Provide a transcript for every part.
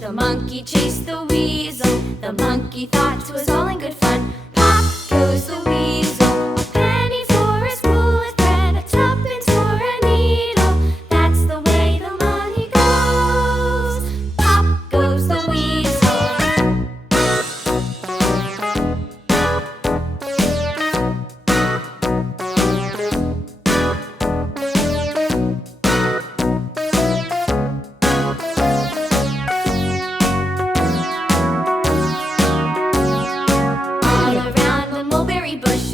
The monkey chased the weasel. The monkey thought 'twas all in good fun. Pop goes the weasel. A penny for his wool with thread, a tuppence for a needle. That's the way the money goes. Pop goes the weasel.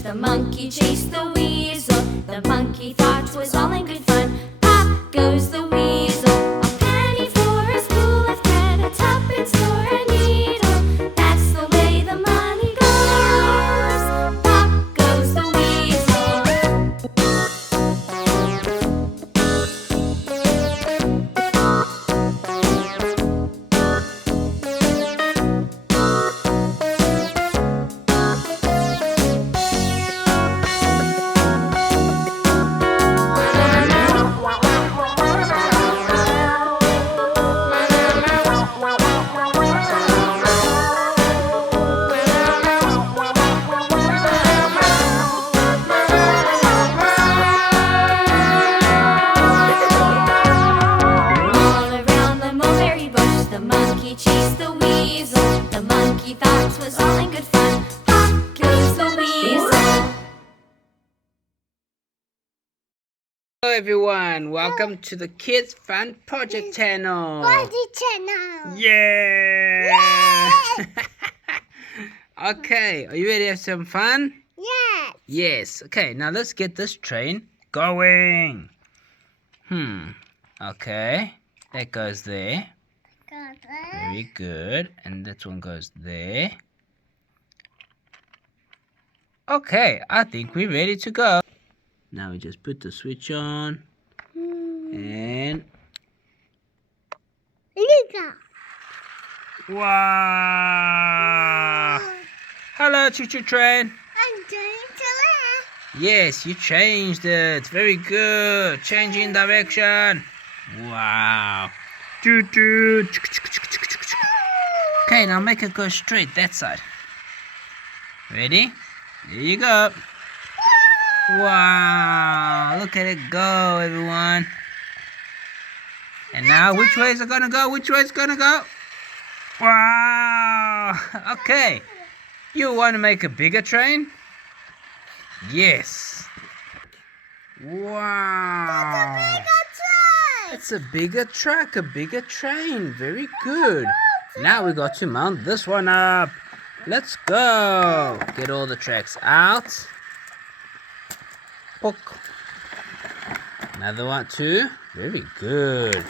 The monkey chased the weasel. The monkey thought 'twas all in good fun. Pop goes the weasel. A penny for a spool of thread, a tuppence for a needle. That's the way the money goes. Pop goes the weasel. Chased the weasel. The monkey thought 'twas all in good fun. Pop goes the weasel. Hello everyone, welcome to the Kids Fun Project channel. Yeah! Okay, are you ready to have some fun? Yes. Yes. Okay, now let's get this train going. Okay, that goes there. Very good. And that one goes there. Okay, I think we're ready to go. Now we just put the switch on. And wow! Hello, choo-choo train. I'm doing to laugh. Yes, you changed it. Very good. Changing direction. Wow. Choo-choo. Okay, now make it go straight that side. Ready? There you go. Wow, look at it go, everyone. And now, which way is it gonna go? Which way is it gonna go? Wow. Okay. You want to make a bigger train? Yes. Wow. It's a bigger truck, a bigger train. Very good. Now we got to mount this one up. Let's go. Get all the tracks out. Poke. Another one too. Very good.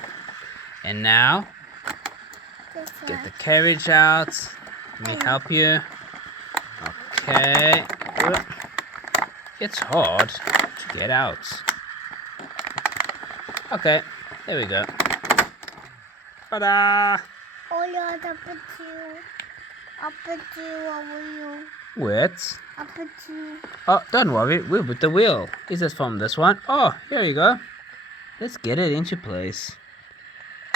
And now, get the carriage out. Let me help you. Okay. It's hard to get out. Okay. There we go. Ta-da! Wet? Oh, don't worry. We'll put the wheel. Is this from this one? Oh, here you go. Let's get it into place.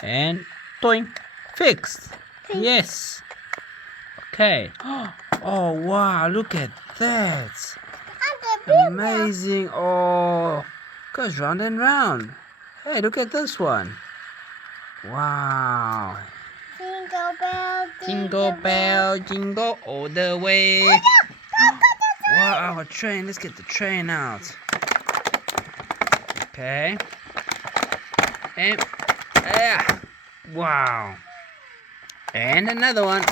And doink. Fixed. Yes. Okay. Oh, wow. Look at that. Amazing. Oh, goes round and round. Hey, look at this one. Wow. Jingle bell, Jingle bell, jingle all the way. Wow, a train. Let's get the train out. Okay. And wow. And another one.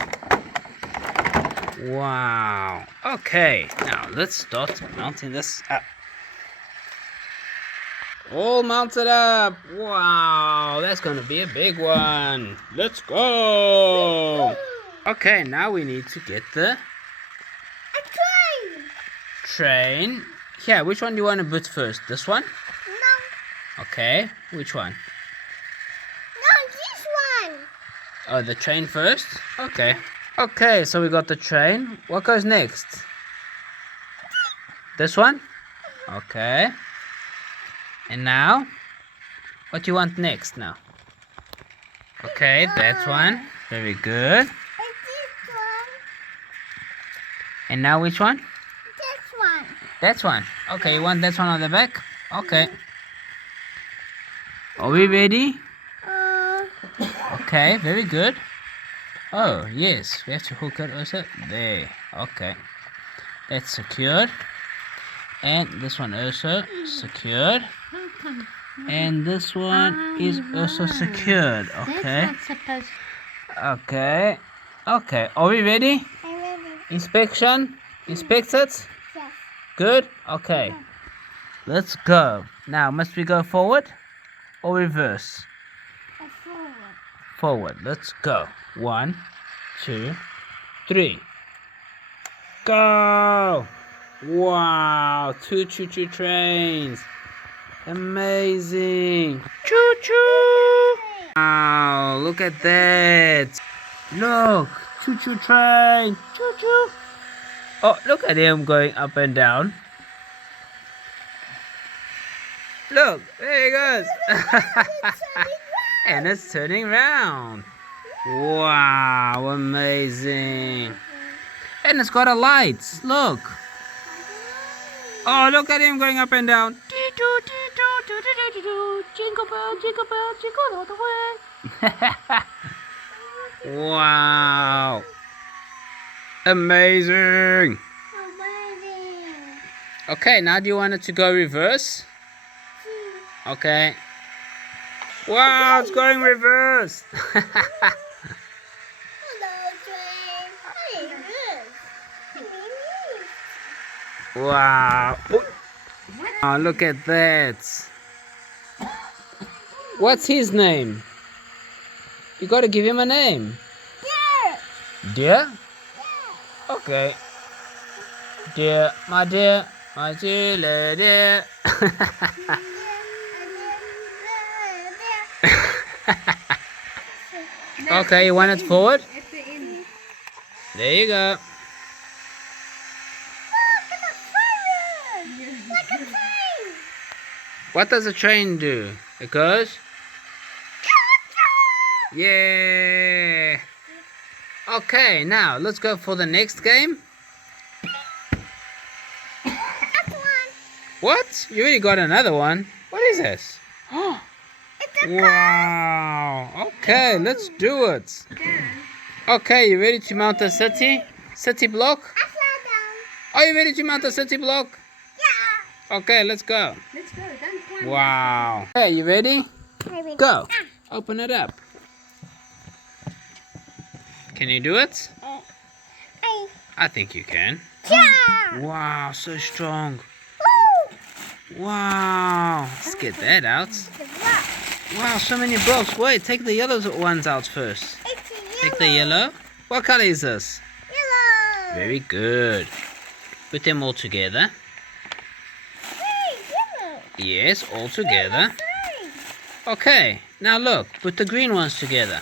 Wow. Okay. Now let's start mounting this up. All mounted up. Wow, that's gonna be a big one. Let's go. Okay, now we need to get the train. Yeah, which one do you want to put first? This one? Okay, which one? No, this one. Oh, the train first? Okay. Okay, so we got the train. What goes next? This one? Okay. And now? What do you want next now? Okay, that one. Very good. And this one. And now which one? This one. That one. Okay, you want that one on the back? Okay. Are we ready? Okay, very good. Oh, yes. We have to hook it also. There. Okay. That's secured. And this one also secured. And this one is also secured. Okay. Okay. Okay. Are we ready? I'm ready. Inspection. Inspect it. Yes. Good. Okay. Let's go. Now, must we go forward or reverse? Forward. Forward. Let's go. 1, 2, 3. Go! Wow! 2 choo-choo trains. Amazing. Choo-choo! Wow! Look at that. Look! Choo-choo train. Choo-choo. Oh, look at him going up and down. Look, there he goes. And it's turning round. Wow, amazing. And it's got a light. Look. Oh, look at him going up and down. Jingle bell, jingle all the way. Wow. Amazing. Okay, now do you want it to go reverse? Okay. Wow, it's going reverse. Hello, train. Hey, good. Wow. Oh, look at that. What's his name? You gotta give him a name. Dear. Dear? Okay. Dear, my dear dear. Okay, you want it forward? There you go. Like a train. What does a train do? It goes? Yeah. Okay, now let's go for the next game. That's one. What? You already got another one? What is this? It's a Wow. Okay, let's do it. Okay, you ready to mount a city block? upside down. Are you ready to mount a city block? Yeah. Okay, let's go. Let's go. Don't Wow. Okay, you ready? Maybe. Go. Open it up. Can you do it? I think you can. Yeah. Wow, so strong. Woo. Wow. Let's get that out. The block. Wow, so many blocks. Wait, take the yellow ones out first. It's yellow. Take the yellow. What color is this? Yellow. Very good. Put them all together. Hey, yellow. Yes, all together. Hey. Okay, now look, put the green ones together.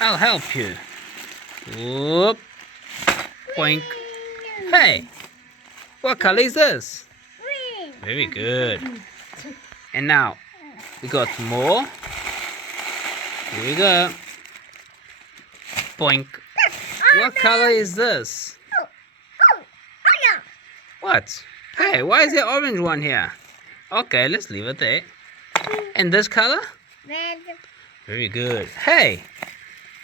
I'll help you. Whoop. Boink. Hey, what color is this? Green. Very good. And now, we got more. Here we go. Boink. What color is this? Oh, yeah. What? Hey, why is there orange one here? Okay, let's leave it there. And this color? Red. Very good. Hey,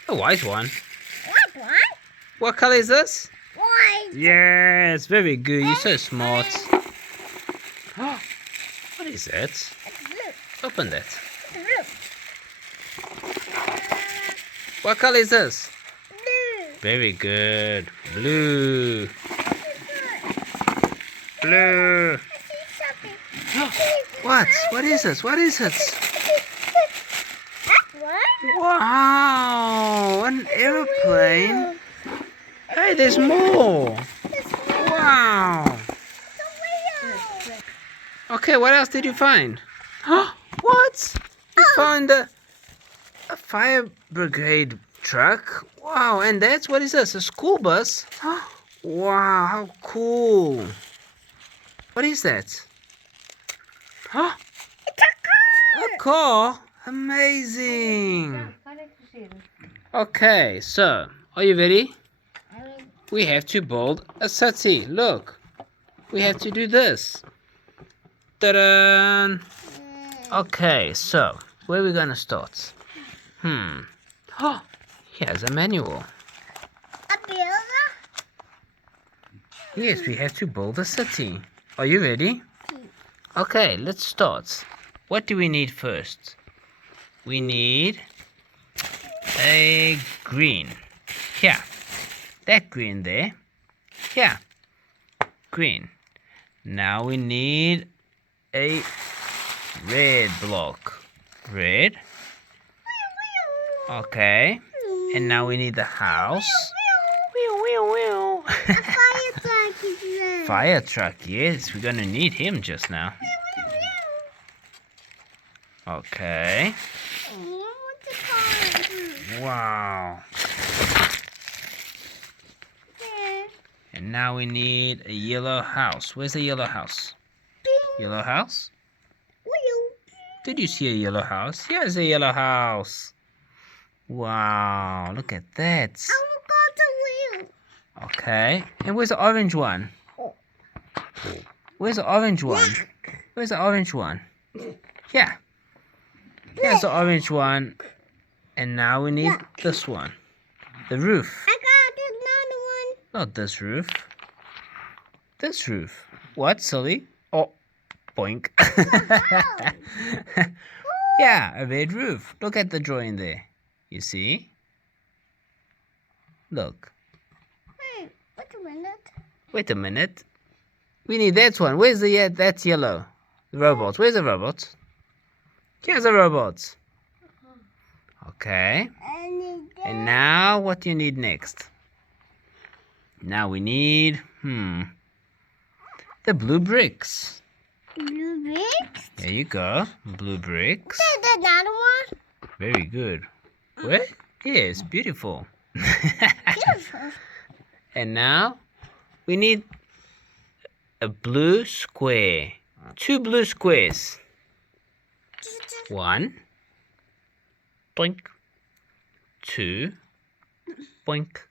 a white one. What one? What color is this? White. Yes, very good. You're so smart. What is that? It's blue. Open that. It's blue. What color is this? Blue. Very good. Blue. Blue. I see something. What? What is this? What is it? That one? Wow, an aeroplane. Hey, there's more. Wow. The wheel. Okay, what else did you find? What? found a fire brigade truck. Wow, and what is this? A school bus? Wow, how cool. What is that? Huh? It's a A car? Amazing. Okay, so, are you ready? We have to build a city. Look, we have to do this. Ta-da! Okay, so, where are we going to start? Oh, here's a manual. A builder? Yes, we have to build a city. Are you ready? Okay, let's start. What do we need first? We need a green. Here. That green there. Here. Green. Now we need a red block. Red. Okay. And now we need the house. A fire truck is there. Fire truck, yes. We're gonna need him just now. Okay. What's it called? Wow. There. And now we need a yellow house. Where's the yellow house? Yellow house? Wheel. Did you see a yellow house? Here's a yellow house. Wow, look at that. I will go to wheel. Okay. And where's the orange one? Where's the orange one? Where's the orange one? Yeah. Here's the orange one. And now we need this one. The roof. I got another one. Not this roof. This roof. What, silly? Oh, boink. Yeah, a red roof. Look at the drawing there. You see? Look. Wait a minute. Wait a minute. We need that one. Where's that's yellow? The robot. Where's the robot? Here's the robot. Okay. And now what do you need next? Now we need the blue bricks. Blue bricks? There you go. Blue bricks. There's another one. Very good. Where? Yes, beautiful. Beautiful. And now we need a blue square. 2 blue squares. 1. Boink. 2. Boink.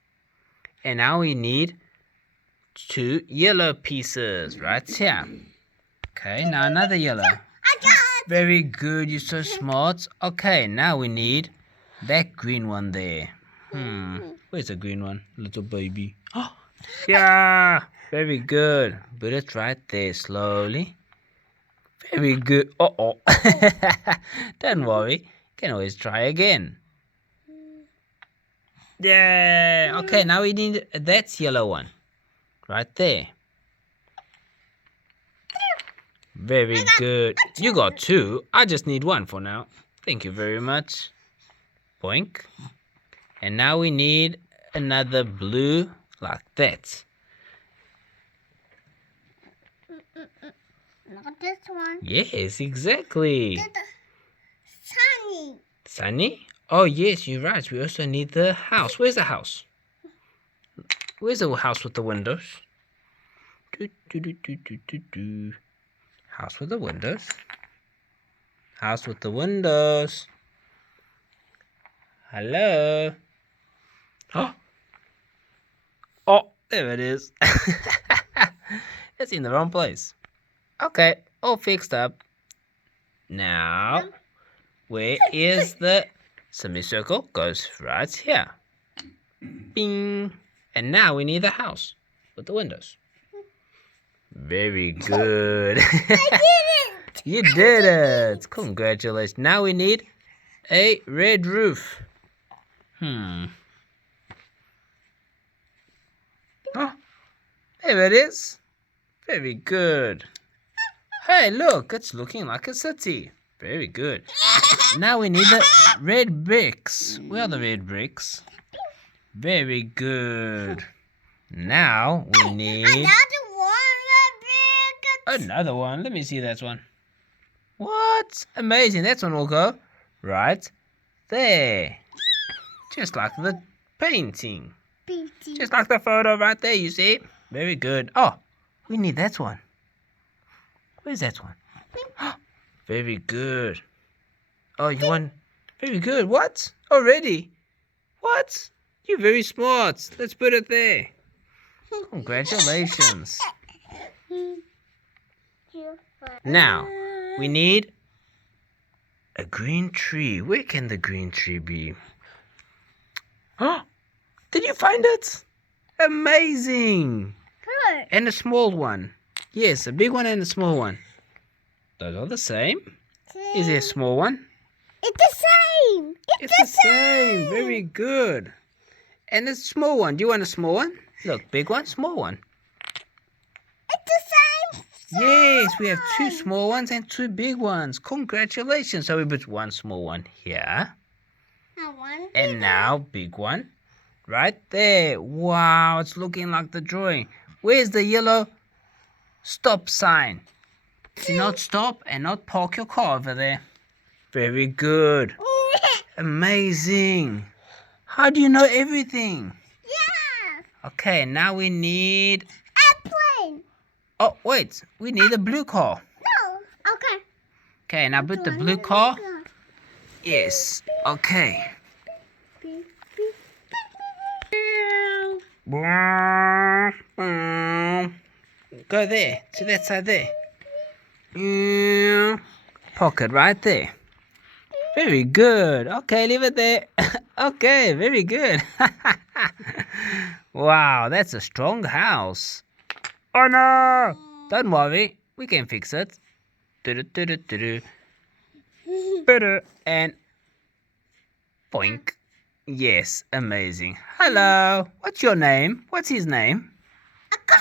And now we need 2 yellow pieces right here. Okay, now another yellow. I got it. Very good, you're so smart. Okay, now we need that green one there. Where's the green one? Little baby. Oh, yeah, very good. Put it right there slowly. Very good. Uh-oh. Don't worry. You can always try again. Yeah. Okay, now we need that yellow one. Right there. Very good. You got 2. I just need 1 for now. Thank you very much. Boink. And now we need another blue like that. Not this one. Yes, exactly. Sunny. Sunny? Oh, yes, you're right. We also need the house. Where's the house? Where's the house with the windows? House with the windows. House with the windows. Hello? Oh, there it is. It's in the wrong place. Okay, all fixed up. Now, where is the semicircle? Goes right here. Bing. And now we need the house with the windows. Very good. I did it. You did it. Congratulations. Now we need a red roof. Oh, there it is. Very good. Hey, look, it's looking like a city. Very good. Now we need the red bricks. Where are the red bricks? Very good. Now we need another one. Let me see that one. What? Amazing. That one will go right there. Just like the painting. Peachy. Just like the photo right there, you see? Very good. Oh, we need that one. Where's that one? Very good. Oh, you want... Very good. What? Already? What? You're very smart. Let's put it there. Congratulations. Now, we need a green tree. Where can the green tree be? Oh, did you find it? Amazing. Good. And a small one. Yes, a big one and a small one. Those are the same. Is there a small one? It's the same. It's the same. Very good. And a small one. Do you want a small one? Look, big one, small one. It's the same. Yes, we have 2 small ones and 2 big ones. Congratulations. So we put 1 small one here. And now big one right there. Wow, it's looking like the drawing. Where's the yellow stop sign? Do not stop and not park your car over there. Very good. Amazing. How do you know everything? Yeah. Okay, now we need... Airplane. Oh, wait. We need a blue car. No. Okay. Okay, now put the blue car. Yes. Okay. Go there. To that side there. Pocket right there. Very good. Okay, leave it there. Okay, very good. Wow, that's a strong house. Oh no! Don't worry, we can fix it. And boink. Yes, amazing. Hello. What's your name? What's his name? A car.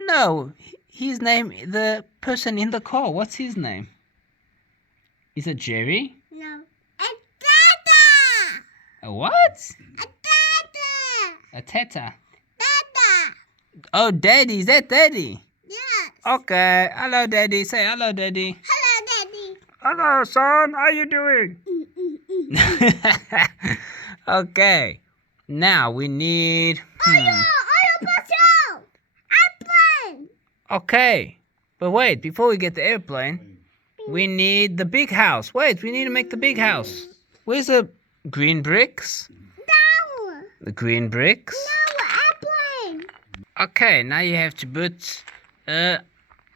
No, his name, the person in the car. What's his name? Is it Jerry? No. A dada. A what? A dada. A tata. Dada. Oh, Daddy. Is that Daddy? Yes. Okay. Hello, Daddy. Say hello, Daddy. Hello, Daddy. Hello, son. How you doing? Okay. Now we need... Auto patrol. Airplane. Okay. But wait, before we get the airplane, we need the big house. Wait, we need to make the big house. Where's the green bricks? No. The green bricks. No, airplane. Okay, now you have to put...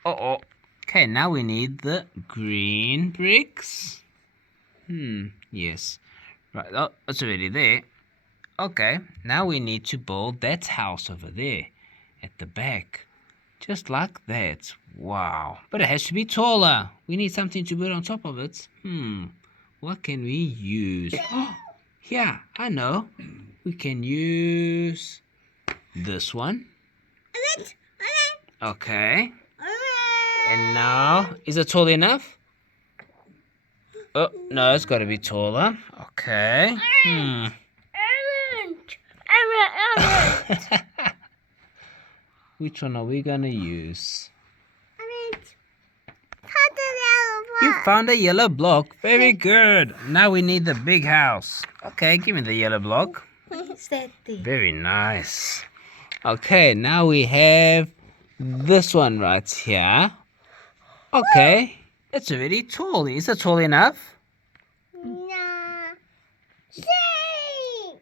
Okay, now we need the green bricks. Yes. Right, oh, it's already there. Okay, now we need to build that house over there at the back. Just like that. Wow. But it has to be taller. We need something to put on top of it. What can we use? Oh, yeah, I know. We can use this one. Okay. And now, is it tall enough? Oh, no, it's got to be taller. Okay. Which one are we going to use? You found a yellow block. Very good. Now we need the big house. Okay, give me the yellow block. Very nice. Okay, now we have this one right here. Okay, it's already tall. Is it tall enough? No.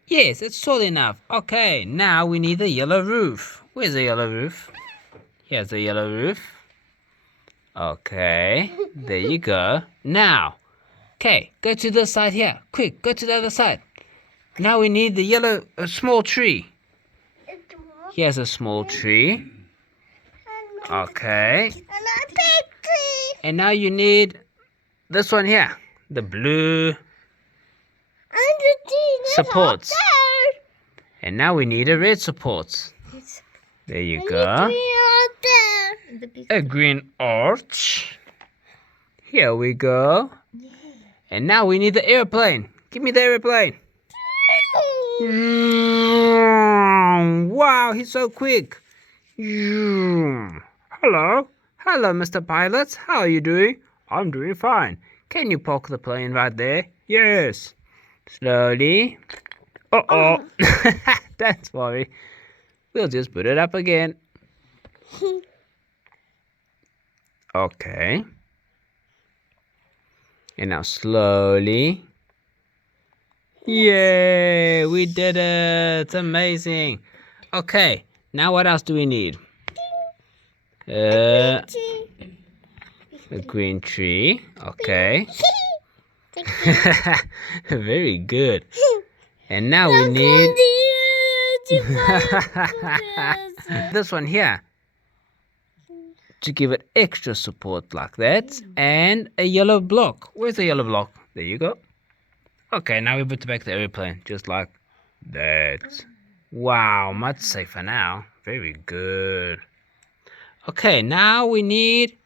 Yes, it's tall enough. Okay, now we need the yellow roof. Where's the yellow roof? Here's the yellow roof. Okay, there you go. Now, okay, go to this side here. Quick, go to the other side. Now we need the yellow, small tree. Here's a small tree. Okay. And now you need this one here. The blue supports. And now we need a red support. There you go. A green arch. Here we go. And now we need the airplane. Give me the airplane. Wow, he's so quick. Hello. Hello, Mr. Pilot. How are you doing? I'm doing fine. Can you park the plane right there? Yes. Slowly. Uh-oh. Don't worry. We'll just put it up again. Okay. And now slowly. Yay! We did it! It's amazing. Okay. Now what else do we need? A green tree. Okay. Very good. And now we need this one here to give it extra support like that. And a yellow block. Where's the yellow block? There you go. Okay, now we put back the airplane just like that. Wow, much safer now. Very good. Okay, now we need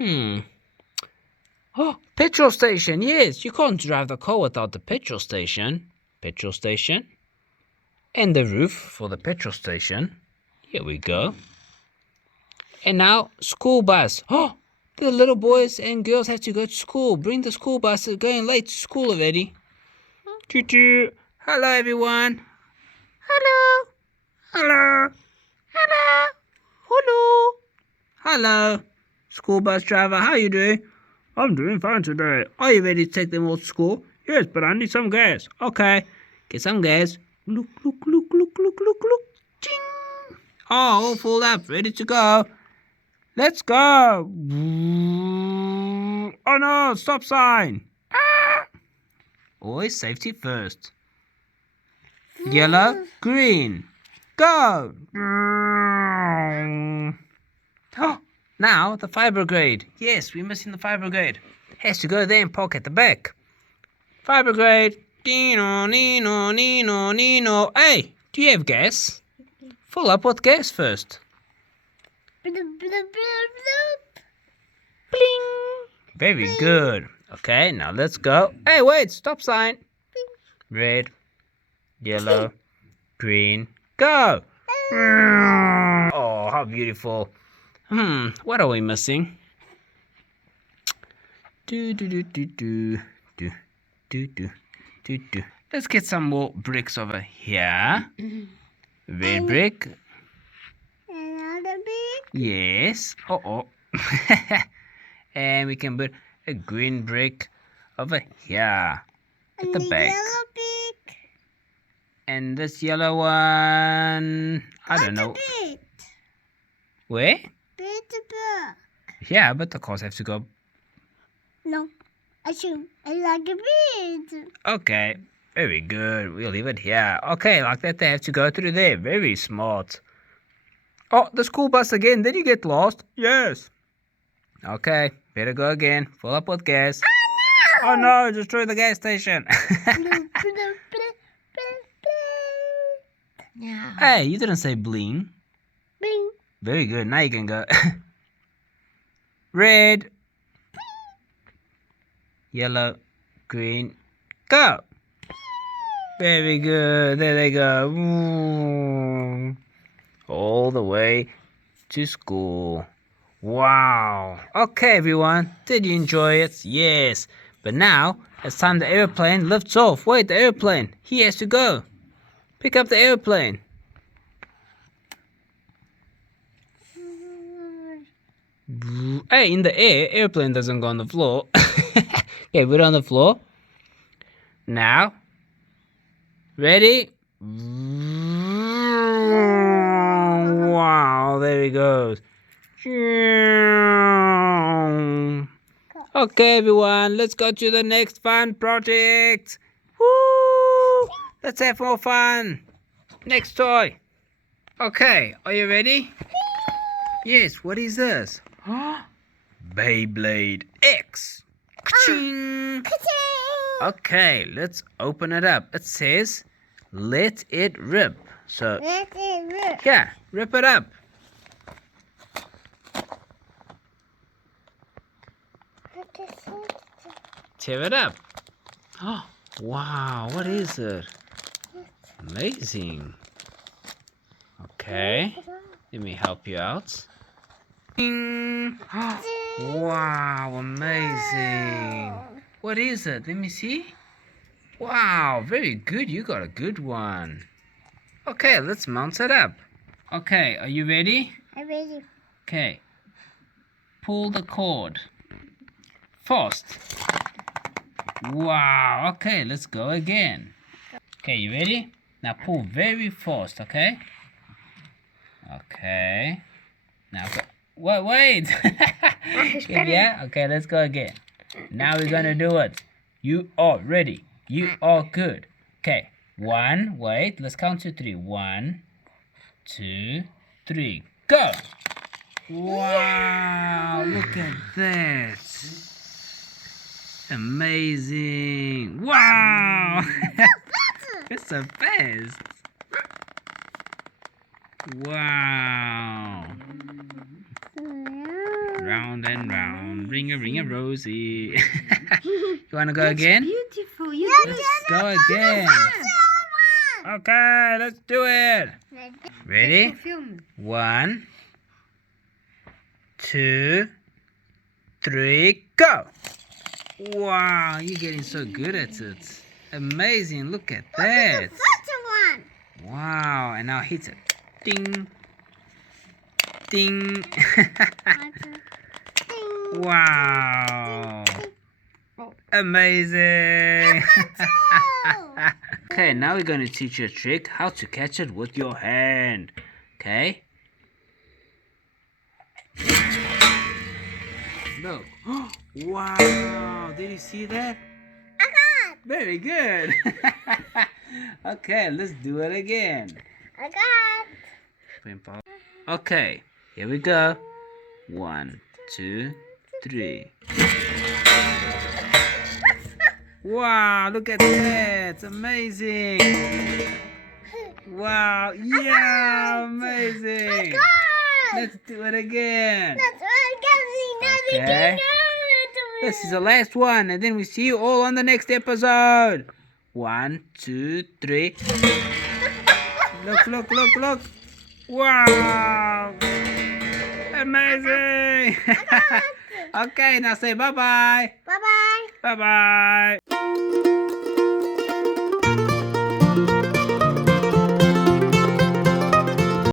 oh, petrol station. Yes, you can't drive the car without the petrol station. Petrol station. And the roof for the petrol station. Here we go. And now, school bus. Oh, the little boys and girls have to go to school. Bring the school bus. They're going late to school already. Choo-choo. Hello, everyone. Hello. Hello. Hello. Hello. Hello. School bus driver, how are you doing? I'm doing fine today. Are you ready to take them all to school? Yes, but I need some gas. Okay. Get some gas. Look, look, look, look, look, look, look. Ching. Oh, all full up. Ready to go. Let's go. Oh no, stop sign. Ah. Always safety first. Yellow, green. Go. Oh, now the fire brigade. Yes, we're missing the fire brigade. Has to go there and park at the back. Fire brigade. Dino, nino, nino, nino. Hey, do you have gas? Fill up with gas first. Bling. Very good. Okay, now let's go. Hey, wait, stop sign. Red, yellow, green, go. Oh, how beautiful. What are we missing? Let's get some more bricks over here. Red brick. Another big. Yes. And we can put a green brick over here at the back. Yellow big. And this yellow one, I don't know. Bit. Where? Bit. Yeah, but the cars have to go. No, I like a bit. Okay, very good. We'll leave it here. Okay, like that they have to go through there. Very smart. Oh, the school bus again. Did you get lost? Yes. Okay, better go again. Fill up with gas. Oh no, destroy the gas station. Yeah. Hey, you didn't say bling. Bing. Very good. Now you can go. Red, yellow, green, go. Very good. There they go. Ooh. All the way to school. Wow. Okay, everyone. Did you enjoy it? Yes. But now, it's time the airplane lifts off. Wait, the airplane. He has to go. Pick up the airplane. Hey, in the air, airplane doesn't go on the floor. Okay, put it on the floor. Now. Ready? Wow, there he goes. Okay, everyone, let's go to the next fun project. Woo! Let's have more fun. Next toy. Okay, are you ready? Yes, what is this? Beyblade X. Ka-ching. Okay, let's open it up. It says, let it rip. So, Let it rip. yeah, rip it up. Tear it up. Oh, wow, what is it? Amazing. Okay, let me help you out. Ding. Wow, amazing. What is it? Let me see. Wow, very good. You got a good one. Okay, let's mount it up. Okay, are you ready? I'm ready. Okay. Pull the cord. Fast. Wow, okay, let's go again. Okay, you ready? Now pull very fast, okay? Okay. Now go. Wait. Yeah, okay, let's go again. Now we're gonna do it. You are ready. You are good. Okay. Wait, let's count to 3. 1, 2, 3, go! Wow, look at that. Amazing. Wow. It's so fast. Wow. Round and round, ring a rosy. You wanna go again? Beautiful. You Let's go again. Okay, let's do it. Ready? film. 1, 2, 3, go! Wow, you're getting so good at it. Amazing, look at that. One. Wow, and now hit it. Ding. Ding. Wow. Amazing. Okay, now we're going to teach you a trick how to catch it with your hand. Okay? Look. Wow, did you see that? Very good. Okay, let's do it again. I got. Okay, here we go. 1, 2, 3. Wow, look at that. It's amazing. Wow, yeah, amazing. Let's do it again. Okay. This is the last one, and then we see you all on the next episode. 1, 2, 3. Look. Wow. Amazing. Okay, now say bye-bye. Bye-bye. Bye-bye.